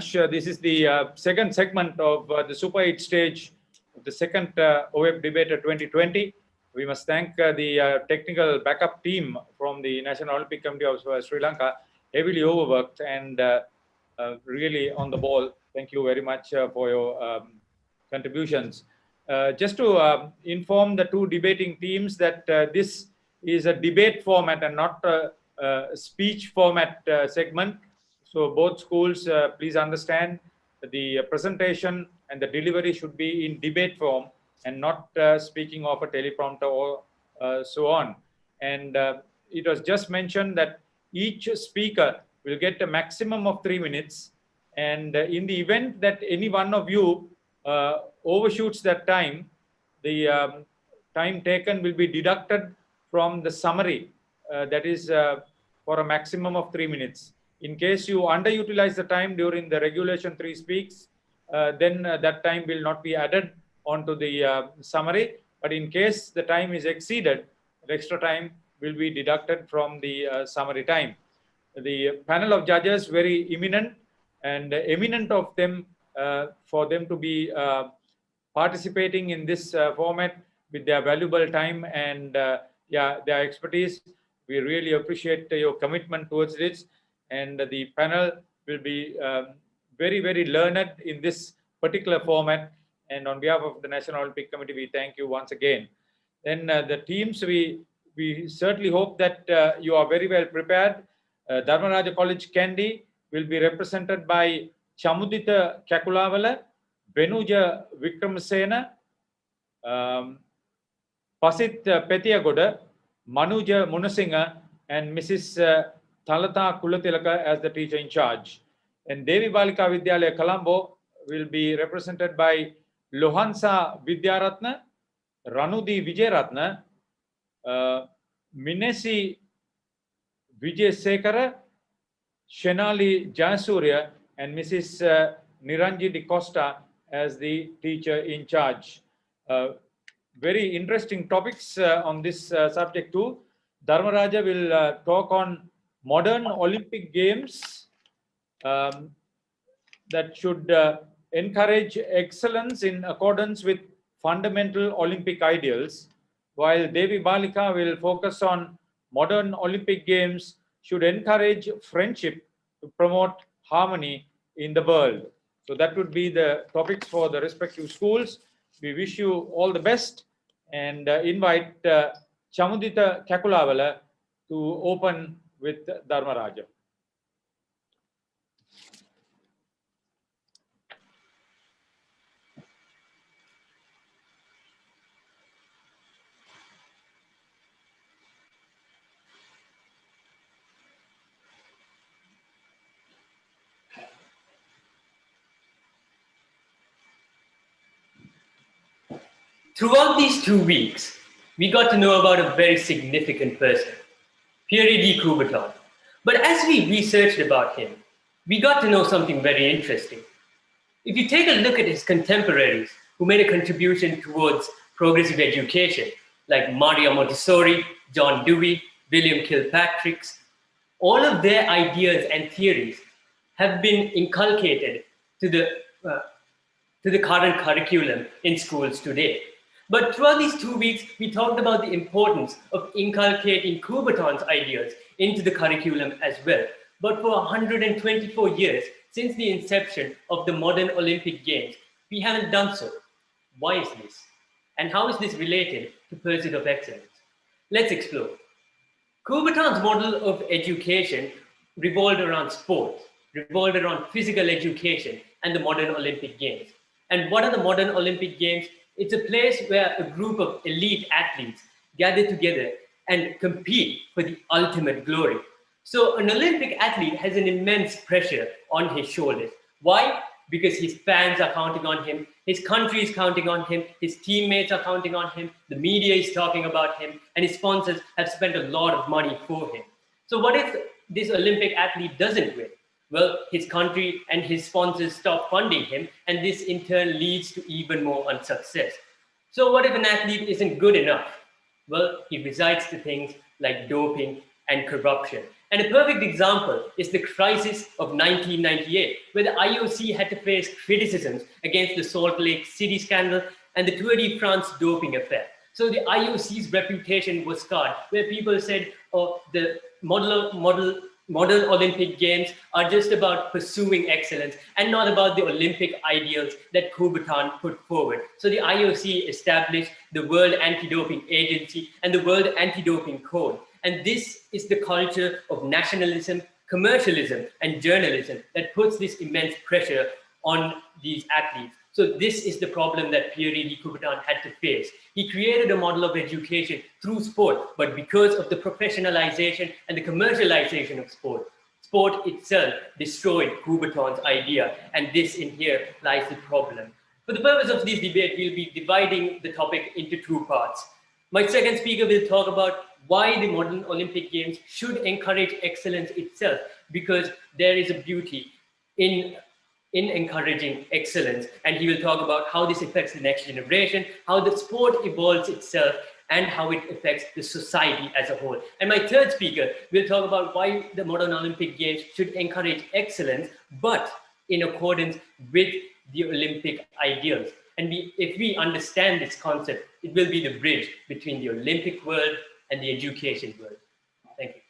much. This is the second segment of the Super 8 stage of the second OVEP Debater 2020. We must thank the technical backup team from the National Olympic Committee of Sri Lanka, heavily overworked and really on the ball. Thank you very much for your contributions. Just to inform the two debating teams that this is a debate format and not a speech format segment. So both schools, please understand the presentation and the delivery should be in debate form and not speaking of a teleprompter or so on. And it was just mentioned that each speaker will get a maximum of 3 minutes. And in the event that any one of you overshoots that time, the time taken will be deducted from the summary that is for a maximum of 3 minutes. In case you underutilize the time during the regulation 3 speaks, then that time will not be added onto the summary. But in case the time is exceeded, the extra time will be deducted from the summary time. The panel of judges very eminent and eminent of them for them to be participating in this format with their valuable time and their expertise. We really appreciate your commitment towards this. And the panel will be very, very learned in this particular format. And on behalf of the National Olympic Committee, we thank you once again. Then the teams, we certainly hope that you are very well prepared. Dharmaraja College Kandy will be represented by Chamudita Kakulavala, Venuja Vikramasena, Pasit Petiagoda, Manuja Munasinga, and Mrs. Thalata Kulatilaka as the teacher in charge. And Devi Balika Vidyalaya Colombo will be represented by Lohansa Vidyaratna, Ranudi Vijayaratna, Minesi Vijayasekara, Shenali Jayasurya, and Mrs. Niranji Di Costa as the teacher in charge. Very interesting topics on this subject too. Dharmaraja will talk on modern Olympic Games that should encourage excellence in accordance with fundamental Olympic ideals, while Devi Balika will focus on modern Olympic Games should encourage friendship to promote harmony in the world. So that would be the topics for the respective schools. We wish you all the best and invite Chamudita Kakulavala to open with Dharmaraja. Throughout these 2 weeks, we got to know about a very significant person, Pierre de Coubertin. But as we researched about him, we got to know something very interesting. If you take a look at his contemporaries who made a contribution towards progressive education, like Maria Montessori, John Dewey, William Kilpatrick, all of their ideas and theories have been inculcated to the current curriculum in schools today. But throughout these 2 weeks, we talked about the importance of inculcating Coubertin's ideas into the curriculum as well. But for 124 years, since the inception of the modern Olympic Games, we haven't done so. Why is this? And how is this related to pursuit of excellence? Let's explore. Coubertin's model of education revolved around sports, revolved around physical education and the modern Olympic Games. And what are the modern Olympic Games? It's a place where a group of elite athletes gather together and compete for the ultimate glory. So an Olympic athlete has an immense pressure on his shoulders. Why? Because his fans are counting on him, his country is counting on him, his teammates are counting on him, the media is talking about him, and his sponsors have spent a lot of money for him. So what if this Olympic athlete doesn't win? Well, his country and his sponsors stop funding him, and this in turn leads to even more unsuccess. So what if an athlete isn't good enough? Well, he resides to things like doping and corruption. And a perfect example is the crisis of 1998, where the IOC had to face criticisms against the Salt Lake City scandal and the Tour de France doping affair. So the IOC's reputation was scarred, where people said, oh, the modern Olympic Games are just about pursuing excellence and not about the Olympic ideals that Coubertin put forward. So the IOC established the World Anti-Doping Agency and the World Anti-Doping Code. And this is the culture of nationalism, commercialism, and journalism that puts this immense pressure on these athletes. So this is the problem that Pierre-Louis Coubertin had to face. He created a model of education through sport, but because of the professionalization and the commercialization of sport, sport itself destroyed Coubertin's idea, and this in here lies the problem. For the purpose of this debate, we'll be dividing the topic into two parts. My second speaker will talk about why the modern Olympic Games should encourage excellence itself, because there is a beauty in encouraging excellence. And he will talk about how this affects the next generation, how the sport evolves itself, and how it affects the society as a whole. And my third speaker will talk about why the modern Olympic Games should encourage excellence, but in accordance with the Olympic ideals. And if we understand this concept, it will be the bridge between the Olympic world and the education world. Thank you.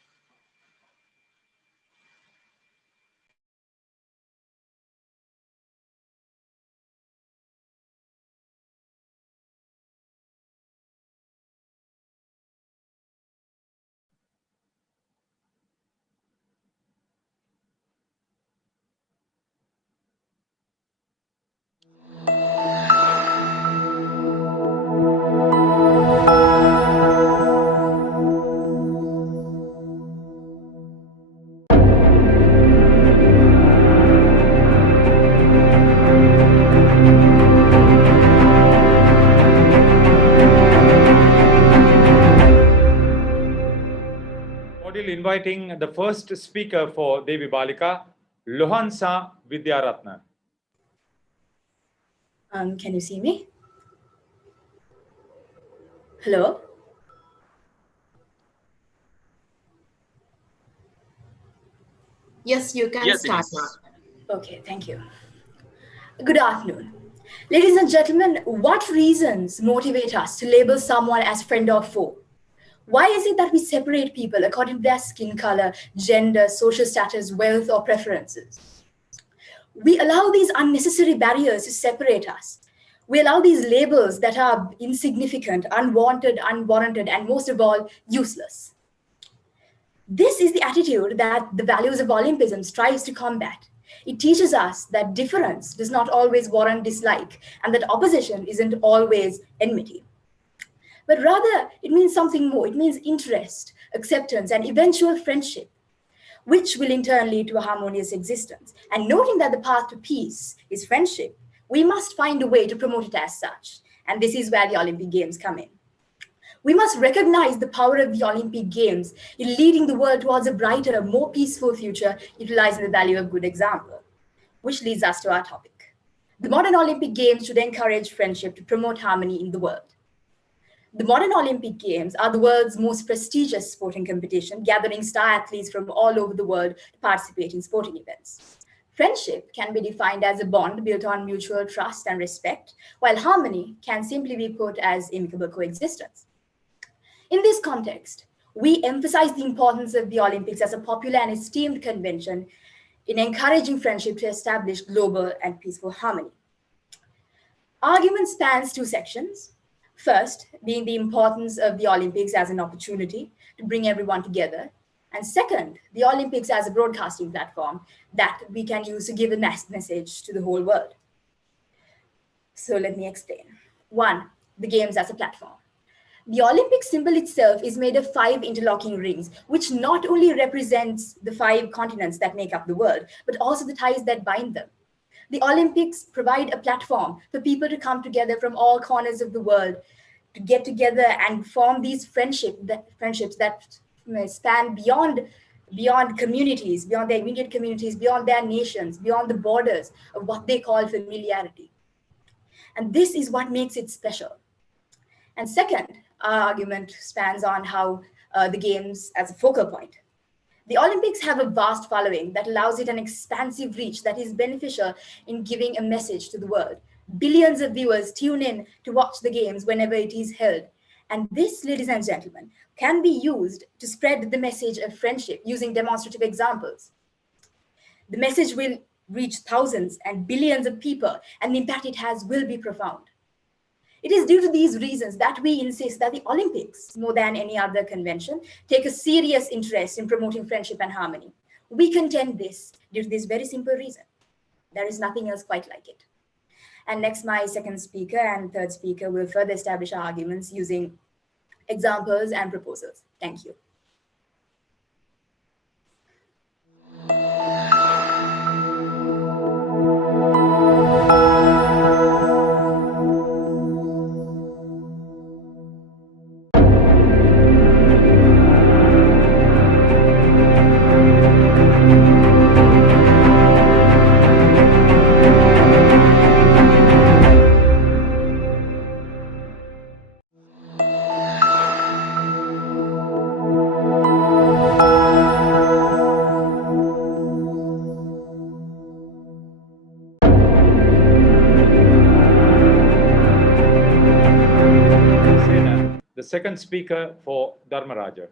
Inviting the first speaker for Devi Balika, Lohansa Vidyaratna. Can you see me? Hello? Yes, you can start now. Okay, thank you. Good afternoon. Ladies and gentlemen, what reasons motivate us to label someone as friend or foe? Why is it that we separate people according to their skin color, gender, social status, wealth, or preferences? We allow these unnecessary barriers to separate us. We allow these labels that are insignificant, unwanted, unwarranted, and most of all, useless. This is the attitude that the values of Olympism strives to combat. It teaches us that difference does not always warrant dislike, and that opposition isn't always enmity. But rather, it means something more. It means interest, acceptance, and eventual friendship, which will in turn lead to a harmonious existence. And noting that the path to peace is friendship, we must find a way to promote it as such. And this is where the Olympic Games come in. We must recognize the power of the Olympic Games in leading the world towards a brighter, more peaceful future, utilizing the value of good example, which leads us to our topic. The modern Olympic Games should encourage friendship to promote harmony in the world. The modern Olympic Games are the world's most prestigious sporting competition, gathering star athletes from all over the world to participate in sporting events. Friendship can be defined as a bond built on mutual trust and respect, while harmony can simply be put as amicable coexistence. In this context, we emphasize the importance of the Olympics as a popular and esteemed convention in encouraging friendship to establish global and peaceful harmony. Argument spans two sections. First, being the importance of the Olympics as an opportunity to bring everyone together. And second, the Olympics as a broadcasting platform that we can use to give a message to the whole world. So let me explain. One, the Games as a platform. The Olympic symbol itself is made of 5 interlocking rings, which not only represents the 5 continents that make up the world, but also the ties that bind them. The Olympics provide a platform for people to come together from all corners of the world, to get together and form these friendships that span beyond communities, beyond their immediate communities, beyond their nations, beyond the borders of what they call familiarity. And this is what makes it special. And second, our argument spans on how the Games as a focal point. The Olympics have a vast following that allows it an expansive reach that is beneficial in giving a message to the world. Billions of viewers tune in to watch the games whenever it is held. And this, ladies and gentlemen, can be used to spread the message of friendship using demonstrative examples. The message will reach thousands and billions of people, and the impact it has will be profound. It is due to these reasons that we insist that the Olympics, more than any other convention, take a serious interest in promoting friendship and harmony. We contend this due to this very simple reason. There is nothing else quite like it. And next, my second speaker and third speaker will further establish our arguments using examples and proposals. Thank you. The second speaker for Dharmaraja.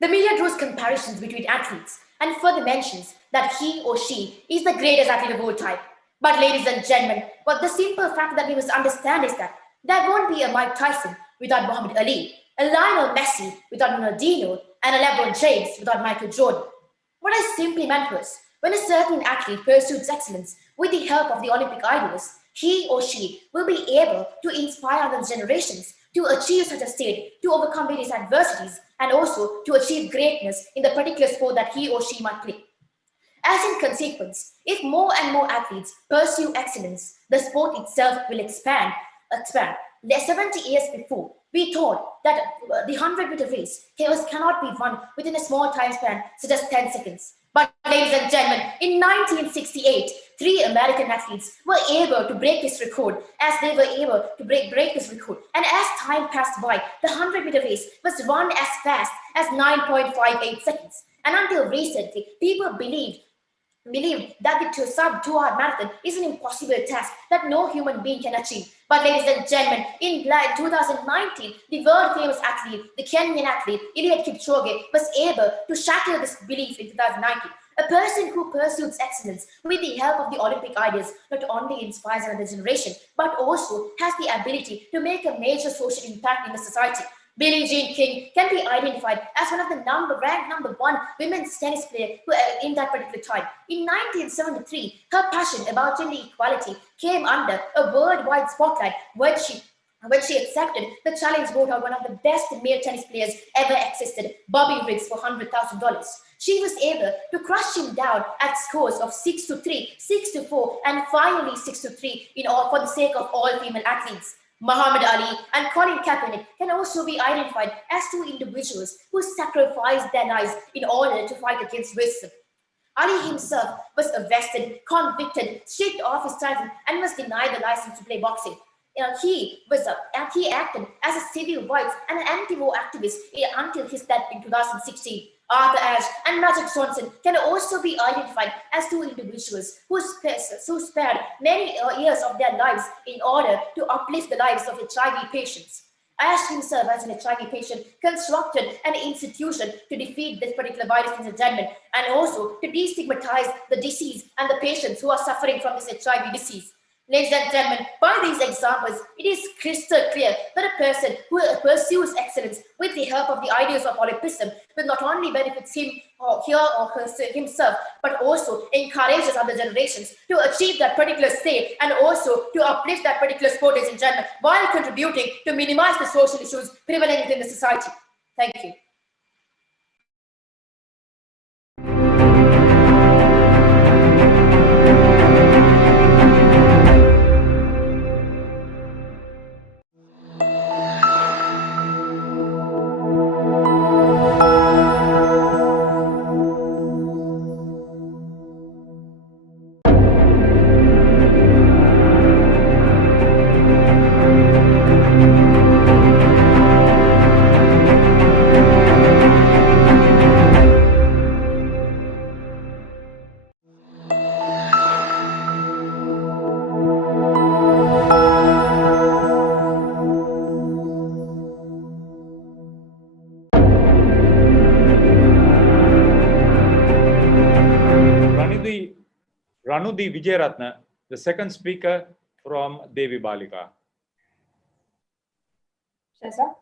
The media draws comparisons between athletes and further mentions that he or she is the greatest athlete of all time. But ladies and gentlemen, what the simple fact that we must understand is that there won't be a Mike Tyson without Muhammad Ali, a Lionel Messi without Ronaldinho, and a LeBron James without Michael Jordan. What I simply meant was, when a certain athlete pursues excellence with the help of the Olympic idols, he or she will be able to inspire other generations to achieve such a state, to overcome various adversities, and also to achieve greatness in the particular sport that he or she might play. As in consequence, if more and more athletes pursue excellence, the sport itself will expand. 70 years before, we thought that the 100-meter race cannot be won within a small time span, such as 10 seconds. But ladies and gentlemen, in 1968, 3 American athletes were able to break this record as they were able to break this record. And as time passed by, the 100-meter race was run as fast as 9.58 seconds. And until recently, people believed that the sub-2-hour marathon is an impossible task that no human being can achieve. But ladies and gentlemen, in 2019, the world-famous athlete, the Kenyan athlete, Eliud Kipchoge, was able to shatter this belief in 2019. A person who pursues excellence with the help of the Olympic idols not only inspires another generation, but also has the ability to make a major social impact in the society. Billie Jean King can be identified as one of the ranked number 1 women's tennis player in that particular time. In 1973, her passion about gender equality came under a worldwide spotlight when she accepted the challenge brought out one of the best male tennis players ever existed, Bobby Riggs, for $100,000. She was able to crush him down at scores of 6-3, 6-4, and finally 6-3 for the sake of all female athletes. Muhammad Ali and Colin Kaepernick can also be identified as 2 individuals who sacrificed their lives in order to fight against racism. Ali himself was arrested, convicted, stripped off his title, and was denied the license to play boxing. He acted as a civil rights and an anti-war activist until his death in 2016. Arthur Ashe and Magic Johnson can also be identified as 2 individuals who spared many years of their lives in order to uplift the lives of HIV patients. Ashe himself, as an HIV patient, constructed an institution to defeat this particular virus in the gentleman, and also to destigmatize the disease and the patients who are suffering from this HIV disease. Ladies and gentlemen, by these examples, it is crystal clear that a person who pursues excellence with the help of the ideas of Olympism will not only benefit him or himself, but also encourages other generations to achieve that particular state and also to uplift that particular sport in general, while contributing to minimize the social issues prevalent within the society. Thank you. Manudi Vijayaratna, the second speaker from Devi Balika. Shasa?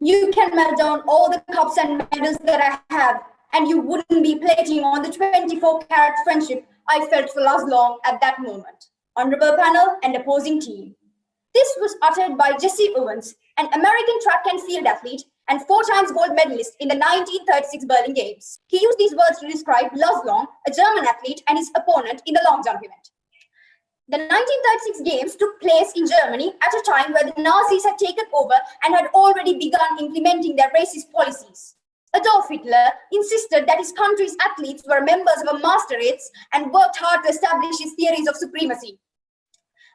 You can melt down all the cups and medals that I have, and you wouldn't be plating on the 24-carat friendship I felt for as long at that moment. Honorable panel and opposing team. This was uttered by Jesse Owens, an American track and field athlete and 4-time gold medalist in the 1936 Berlin Games. He used these words to describe Lars Long, a German athlete, and his opponent in the long jump event. The 1936 Games took place in Germany at a time where the Nazis had taken over and had already begun implementing their racist policies. Adolf Hitler insisted that his country's athletes were members of a master race and worked hard to establish his theories of supremacy.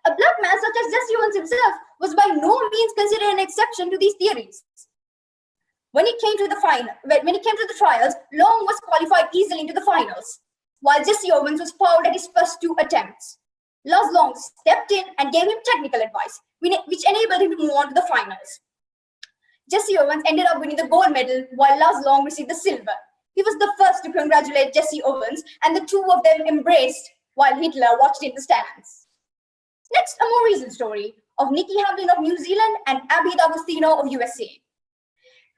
A black man such as Jesse Owens himself was by no means considered an exception to these theories. When it came to the trials, Long was qualified easily into the finals, while Jesse Owens was fouled at his first 2 attempts. Lars Long stepped in and gave him technical advice, which enabled him to move on to the finals. Jesse Owens ended up winning the gold medal, while Lars Long received the silver. He was the first to congratulate Jesse Owens, and the two of them embraced while Hitler watched in the stands. Next, a more recent story of Nikki Hamlin of New Zealand and Abby D'Agostino of USA.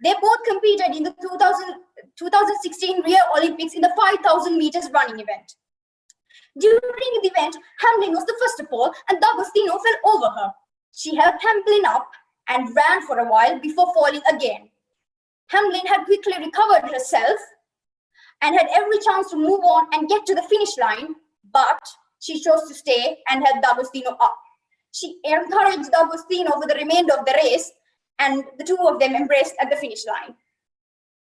They both competed in the 2016 Rio Olympics in the 5,000 meters running event. During the event, Hamlin was the first to fall and D'Agostino fell over her. She helped Hamlin up and ran for a while before falling again. Hamlin had quickly recovered herself and had every chance to move on and get to the finish line, but she chose to stay and help D'Agostino up. She encouraged D'Agostino for the remainder of the race, and the two of them embraced at the finish line.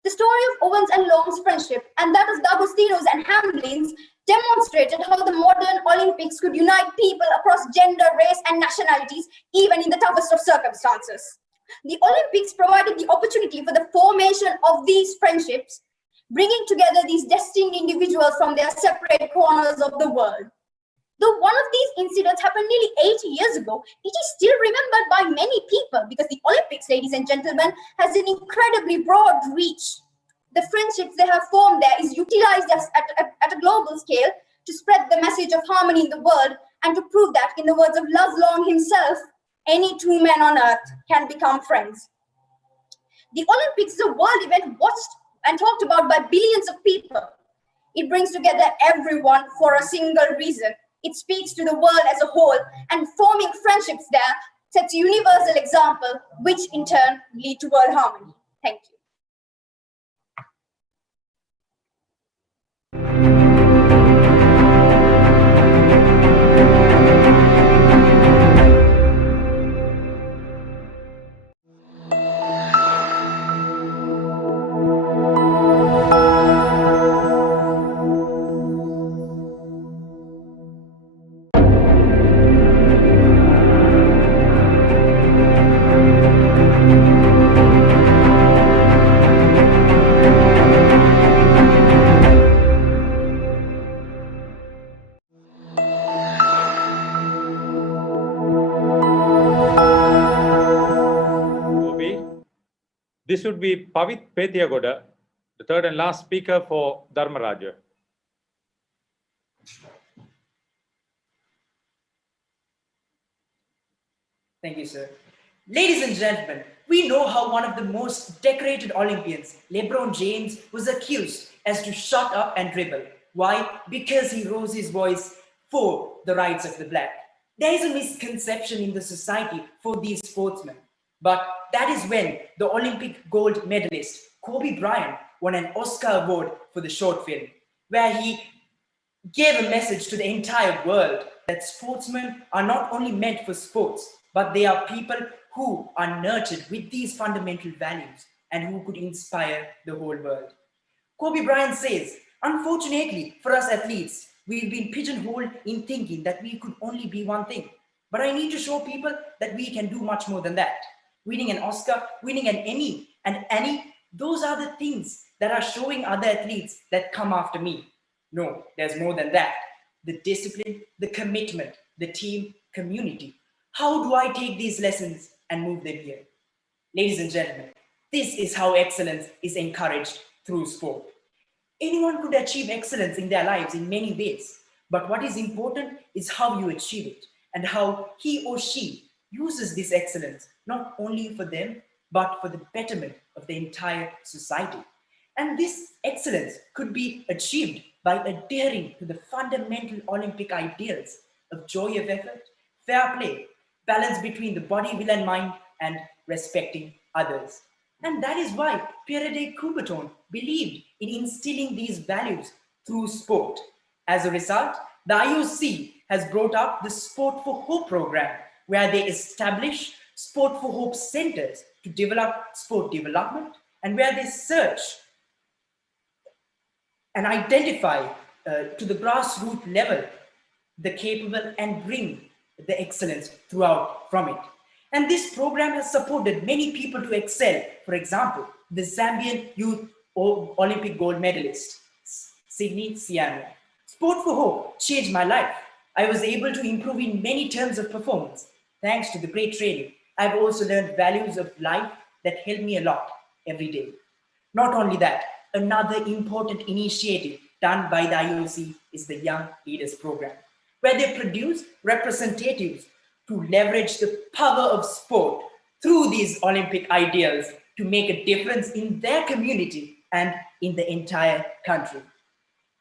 The story of Owens and Long's friendship, and that of D'Agostino's and Hamlin's, demonstrated how the modern Olympics could unite people across gender, race, and nationalities, even in the toughest of circumstances. The Olympics provided the opportunity for the formation of these friendships, bringing together these destined individuals from their separate corners of the world. Though one of these incidents happened nearly 80 years ago, it is still remembered by many people because the Olympics, ladies and gentlemen, has an incredibly broad reach. The friendships they have formed there is utilized at a global scale to spread the message of harmony in the world and to prove that, in the words of Lars Long himself, any two men on earth can become friends. The Olympics is a world event watched and talked about by billions of people. It brings together everyone for a single reason. It speaks to the world as a whole, and forming friendships there sets a universal example, which in turn lead to world harmony. Thank you. This would be Pavit Petiagoda, the third and last speaker for Dharmaraja. Thank you, sir. Ladies and gentlemen, we know how one of the most decorated Olympians, LeBron James, was accused as to shut up and dribble. Why? Because he rose his voice for the rights of the black. There is a misconception in the society for these sportsmen. But that is when the Olympic gold medalist, Kobe Bryant, won an Oscar award for the short film, where he gave a message to the entire world that sportsmen are not only meant for sports, but they are people who are nurtured with these fundamental values and who could inspire the whole world. Kobe Bryant says, unfortunately for us athletes, we've been pigeonholed in thinking that we could only be one thing. But I need to show people that we can do much more than that. Winning an Oscar, winning an Emmy, and Annie, those are the things that are showing other athletes that come after me. No, there's more than that. The discipline, the commitment, the team, community. How do I take these lessons and move them here? Ladies and gentlemen, this is how excellence is encouraged through sport. Anyone could achieve excellence in their lives in many ways. But what is important is how you achieve it and how he or she uses this excellence, not only for them, but for the betterment of the entire society. And this excellence could be achieved by adhering to the fundamental Olympic ideals of joy of effort, fair play, balance between the body, will, and mind, and respecting others. And that is why Pierre de Coubertin believed in instilling these values through sport. As a result, the IOC has brought up the Sport for Hope program, where they establish Sport for Hope centers to develop sport development, and where they search and identify to the grassroots level the capable and bring the excellence throughout from it. And this program has supported many people to excel. For example, the Zambian youth Olympic gold medalist, Sydney Siamia. Sport for Hope changed my life. I was able to improve in many terms of performance. Thanks to the great training, I've also learned values of life that help me a lot every day. Not only that, another important initiative done by the IOC is the Young Leaders Program, where they produce representatives to leverage the power of sport through these Olympic ideals to make a difference in their community and in the entire country.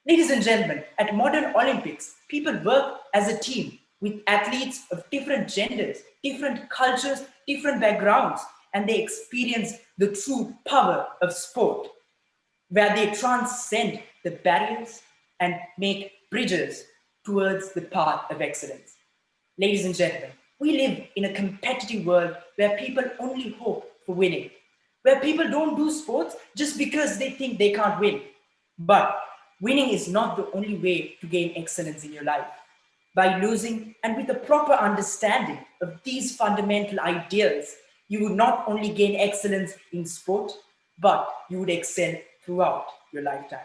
Ladies and gentlemen, at modern Olympics, people work as a team with athletes of different genders, different cultures, different backgrounds, and they experience the true power of sport, where they transcend the barriers and make bridges towards the path of excellence. Ladies and gentlemen, we live in a competitive world where people only hope for winning, where people don't do sports just because they think they can't win. But winning is not the only way to gain excellence in your life. By losing and with a proper understanding of these fundamental ideals, you would not only gain excellence in sport, but you would excel throughout your lifetime.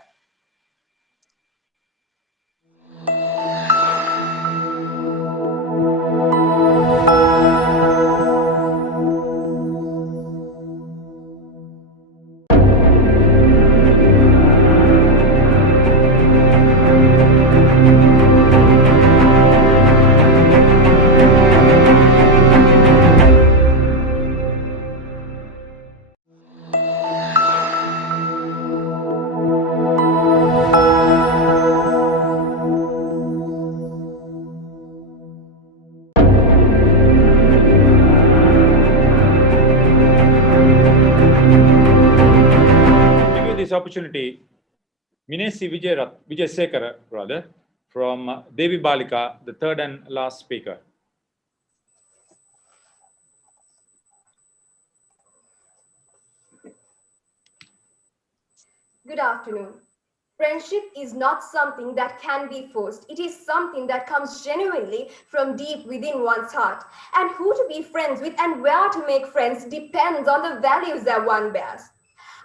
Opportunity, Minesi Vijay Sekar, rather, from Devi Balika, the third and last speaker. Good afternoon. Friendship is not something that can be forced. It is something that comes genuinely from deep within one's heart. And who to be friends with and where to make friends depends on the values that one bears.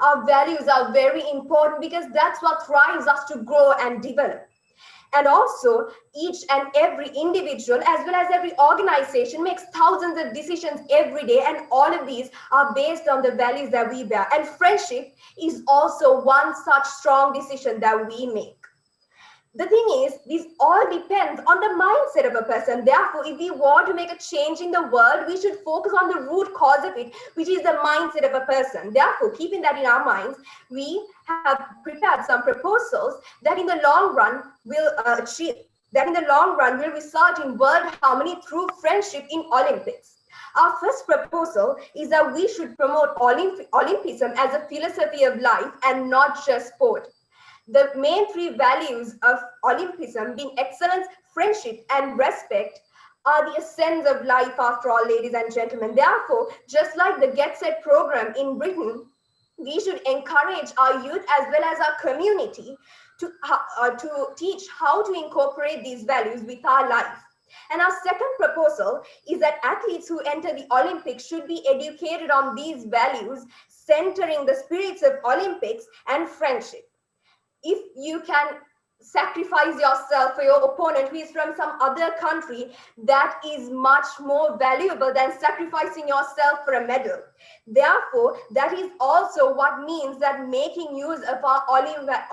Our values are very important because that's what drives us to grow and develop. And also, each and every individual, as well as every organization, makes thousands of decisions every day, and all of these are based on the values that we bear. And friendship is also one such strong decision that we make. The thing is, this all depends on the mindset of a person. Therefore, if we want to make a change in the world, we should focus on the root cause of it, which is the mindset of a person. Therefore, keeping that in our minds, we have prepared some proposals that in the long run will achieve, that in the long run will result in world harmony through friendship in Olympics. Our first proposal is that we should promote Olympism as a philosophy of life and not just sport. The main three values of Olympism, being excellence, friendship, and respect, are the essence of life after all, ladies and gentlemen. Therefore, just like the Get Set program in Britain, we should encourage our youth as well as our community to teach how to incorporate these values with our life. And our second proposal is that athletes who enter the Olympics should be educated on these values, centering the spirits of Olympics and friendship. If you can sacrifice yourself for your opponent who is from some other country, that is much more valuable than sacrificing yourself for a medal. Therefore, that is also what means that making use of our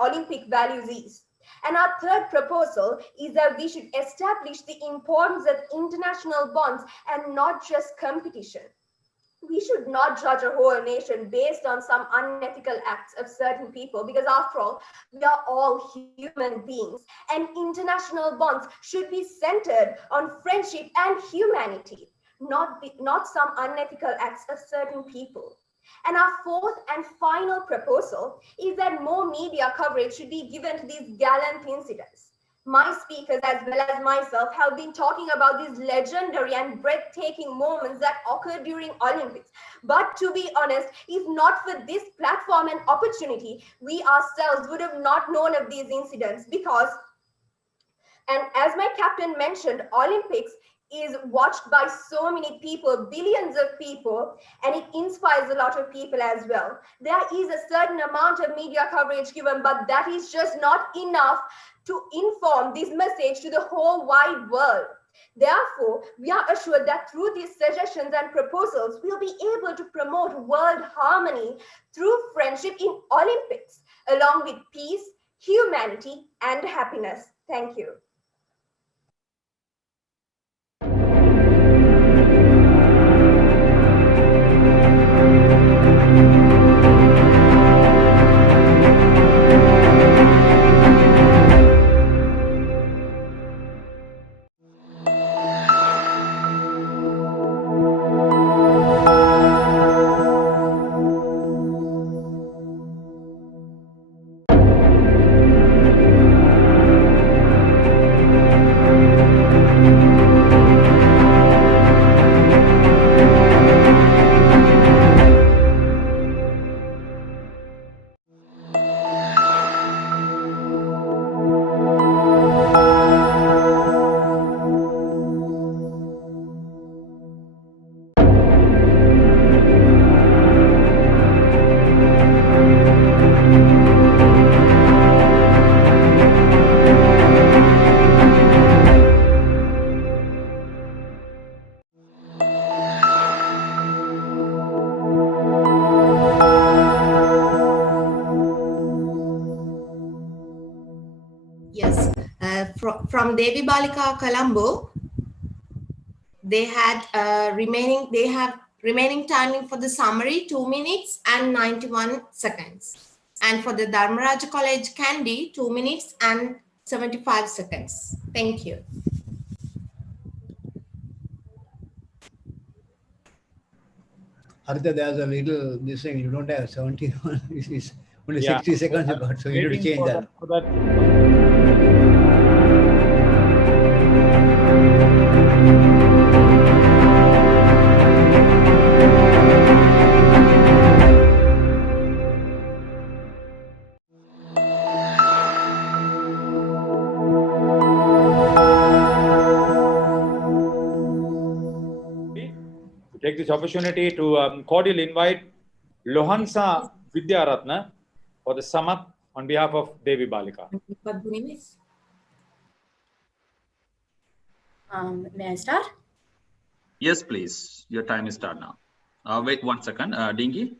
Olympic values is. And our third proposal is that we should establish the importance of international bonds and not just competition. We should not judge a whole nation based on some unethical acts of certain people, because after all, we are all human beings, and international bonds should be centered on friendship and humanity, not some unethical acts of certain people. And our fourth and final proposal is that more media coverage should be given to these gallant incidents. My speakers, as well as myself, have been talking about these legendary and breathtaking moments that occurred during Olympics. But to be honest, if not for this platform and opportunity, we ourselves would have not known of these incidents because, and as my captain mentioned, Olympics is watched by so many people, billions of people, and it inspires a lot of people as well. There is a certain amount of media coverage given, but that is just not enough to inform this message to the whole wide world. Therefore, we are assured that through these suggestions and proposals, we'll be able to promote world harmony through friendship in Olympics, along with peace, humanity, and happiness. Thank you. From Devi Balika, Colombo, they have remaining timing for the summary 2 minutes and 91 seconds, and for the Dharmaraja College, Kandy, 2 minutes and 75 seconds. Thank you. Harita, there's a little this thing. You don't have 71. It's only 60 seconds you got, so you need to change that. Take this opportunity to cordially invite Lohansa Vidyaratna for the sum up on behalf of Devi Balika. May I start? Yes, please. Your time is start now. Wait 1 second. Dingy?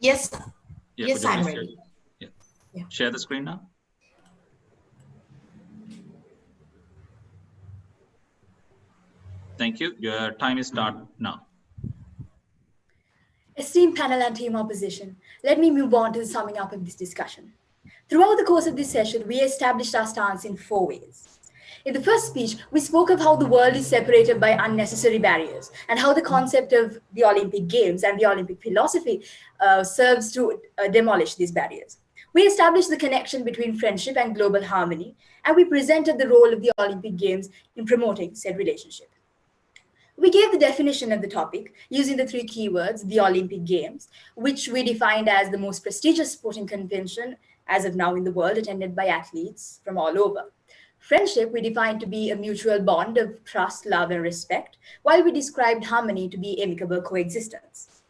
Yes. Yeah, yes, I'm ready. Yeah. Share the screen now. Thank you. Your time is start now. Esteemed panel and team opposition, let me move on to the summing up of this discussion. Throughout the course of this session, we established our stance in 4 ways. In the first speech, we spoke of how the world is separated by unnecessary barriers and how the concept of the Olympic Games and the Olympic philosophy serves to demolish these barriers. We established the connection between friendship and global harmony, and we presented the role of the Olympic Games in promoting said relationship. We gave the definition of the topic using the 3 keywords, the Olympic Games, which we defined as the most prestigious sporting convention as of now in the world, attended by athletes from all over. Friendship we defined to be a mutual bond of trust, love, and respect, while we described harmony to be amicable coexistence.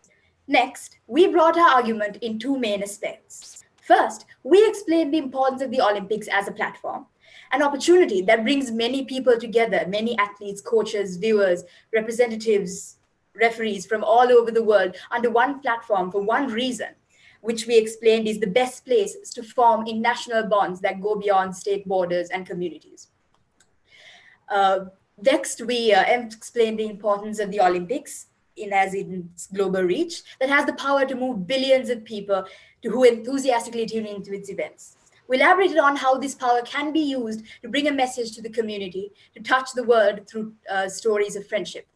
Next, we brought our argument in 2 main aspects. First, we explained the importance of the Olympics as a platform, an opportunity that brings many people together, many athletes, coaches, viewers, representatives, referees from all over the world under one platform for one reason, which we explained is the best place to form international bonds that go beyond state borders and communities. Next, we explained the importance of the Olympics in its global reach that has the power to move billions of people who enthusiastically tune into its events. We elaborated on how this power can be used to bring a message to the community, to touch the world through stories of friendship.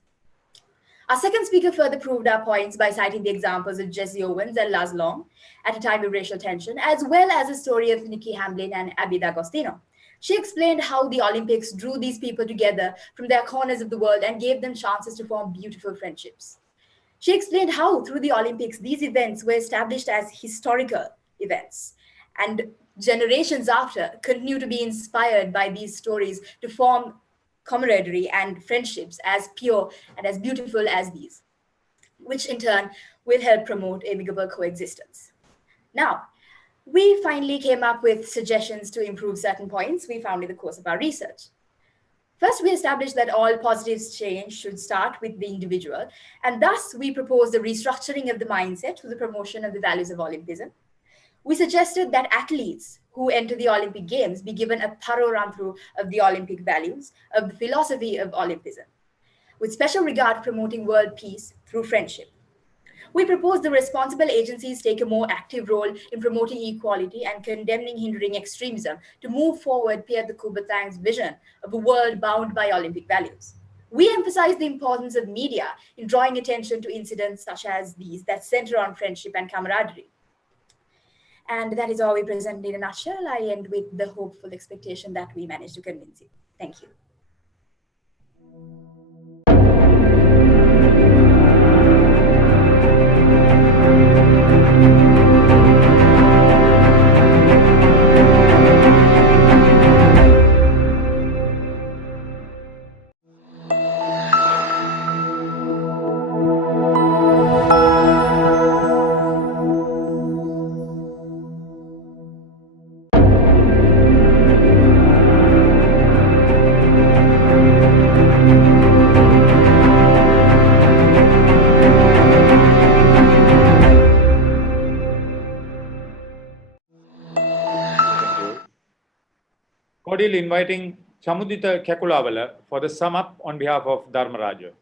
Our second speaker further proved our points by citing the examples of Jesse Owens and Laz Long at a time of racial tension, as well as the story of Nikki Hamblin and Abby D'Agostino. She explained how the Olympics drew these people together from their corners of the world and gave them chances to form beautiful friendships. She explained how, through the Olympics, these events were established as historical events, and generations after continue to be inspired by these stories to form camaraderie and friendships as pure and as beautiful as these, which in turn will help promote amicable coexistence. Now, we finally came up with suggestions to improve certain points we found in the course of our research. First, we established that all positive change should start with the individual, and thus we proposed the restructuring of the mindset through the promotion of the values of Olympism. We suggested that athletes who enter the Olympic Games be given a thorough run-through of the Olympic values, of the philosophy of Olympism, with special regard promoting world peace through friendship. We propose the responsible agencies take a more active role in promoting equality and condemning hindering extremism to move forward Pierre de Coubertin's vision of a world bound by Olympic values. We emphasize the importance of media in drawing attention to incidents such as these that center on friendship and camaraderie. And that is all we present in a nutshell. I end with the hopeful expectation that we managed to convince you. Thank you. Cordially inviting Chamudita Kekulavala for the sum up on behalf of Dharmaraja.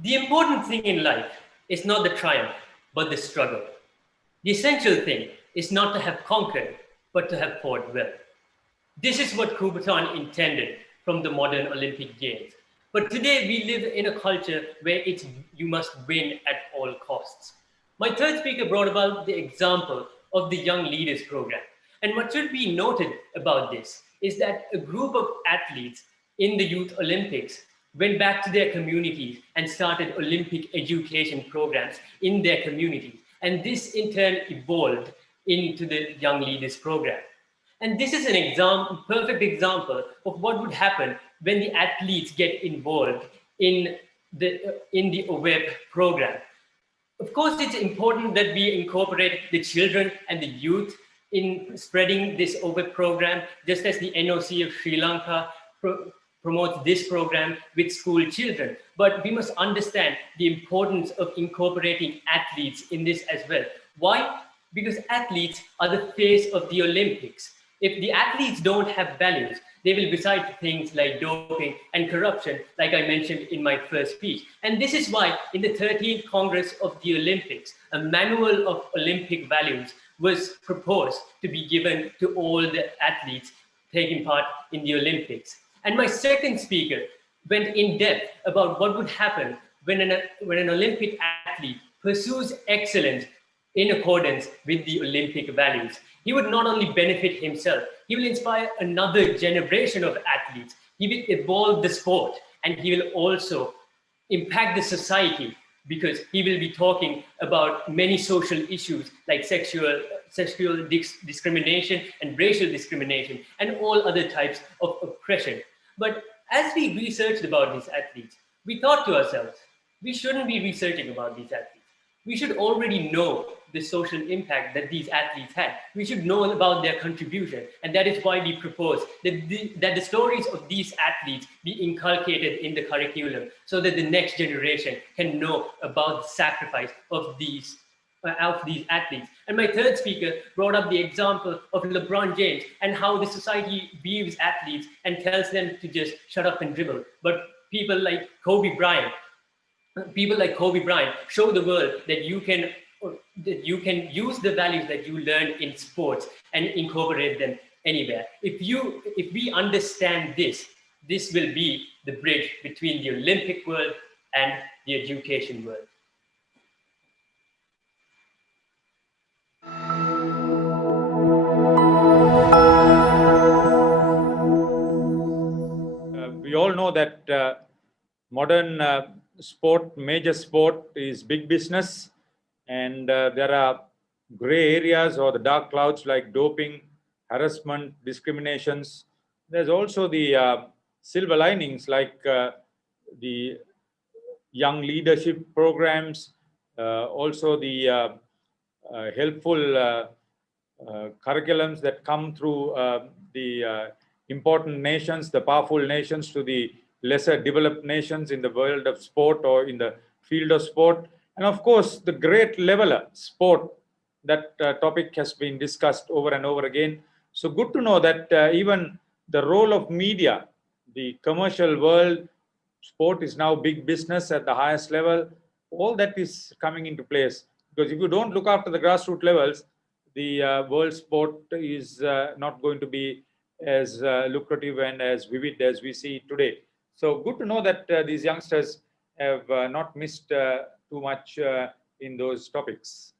The important thing in life is not the triumph, but the struggle. The essential thing is not to have conquered, but to have fought well. This is what Coubertin intended from the modern Olympic Games. But today we live in a culture where it's you must win at all costs. My third speaker brought about the example of the Young Leaders Program. And what should be noted about this is that a group of athletes in the Youth Olympics went back to their communities and started Olympic education programs in their communities. And this in turn evolved into the Young Leaders Program. And this is an perfect example of what would happen when the athletes get involved in the OVEP program. Of course, it's important that we incorporate the children and the youth in spreading this OVEP program, just as the NOC of Sri Lanka promotes this program with school children. But we must understand the importance of incorporating athletes in this as well. Why? Because athletes are the face of the Olympics. If the athletes don't have values, they will recite things like doping and corruption, like I mentioned in my first speech. And this is why in the 13th Congress of the Olympics, a manual of Olympic values was proposed to be given to all the athletes taking part in the Olympics. And my second speaker went in depth about what would happen when an Olympic athlete pursues excellence in accordance with the Olympic values. He would not only benefit himself, he will inspire another generation of athletes. He will evolve the sport, and he will also impact the society because he will be talking about many social issues like sexual discrimination and racial discrimination and all other types of oppression. But as we researched about these athletes, we thought to ourselves, we shouldn't be researching about these athletes. We should already know the social impact that these athletes had. We should know about their contribution. And that is why we propose that the stories of these athletes be inculcated in the curriculum so that the next generation can know about the sacrifice of these athletes. And my third speaker brought up the example of LeBron James and how the society views athletes and tells them to just shut up and dribble. But people like Kobe Bryant show the world that you can use the values that you learn in sports and incorporate them anywhere. If we understand this will be the bridge between the Olympic world and the education world. We all know that modern major sport is big business, and there are gray areas or the dark clouds like doping, harassment, discriminations. There's also the silver linings like the young leadership programs, also the helpful curriculums that come through the important nations, the powerful nations, to the lesser developed nations in the world of sport or in the field of sport. And of course, the great leveler sport, that topic has been discussed over and over again. So good to know that even the role of media, the commercial world, sport is now big business at the highest level. All that is coming into place, because if you don't look after the grassroots levels, the world sport is not going to be as lucrative and as vivid as we see today. So good to know that these youngsters have not missed too much in those topics.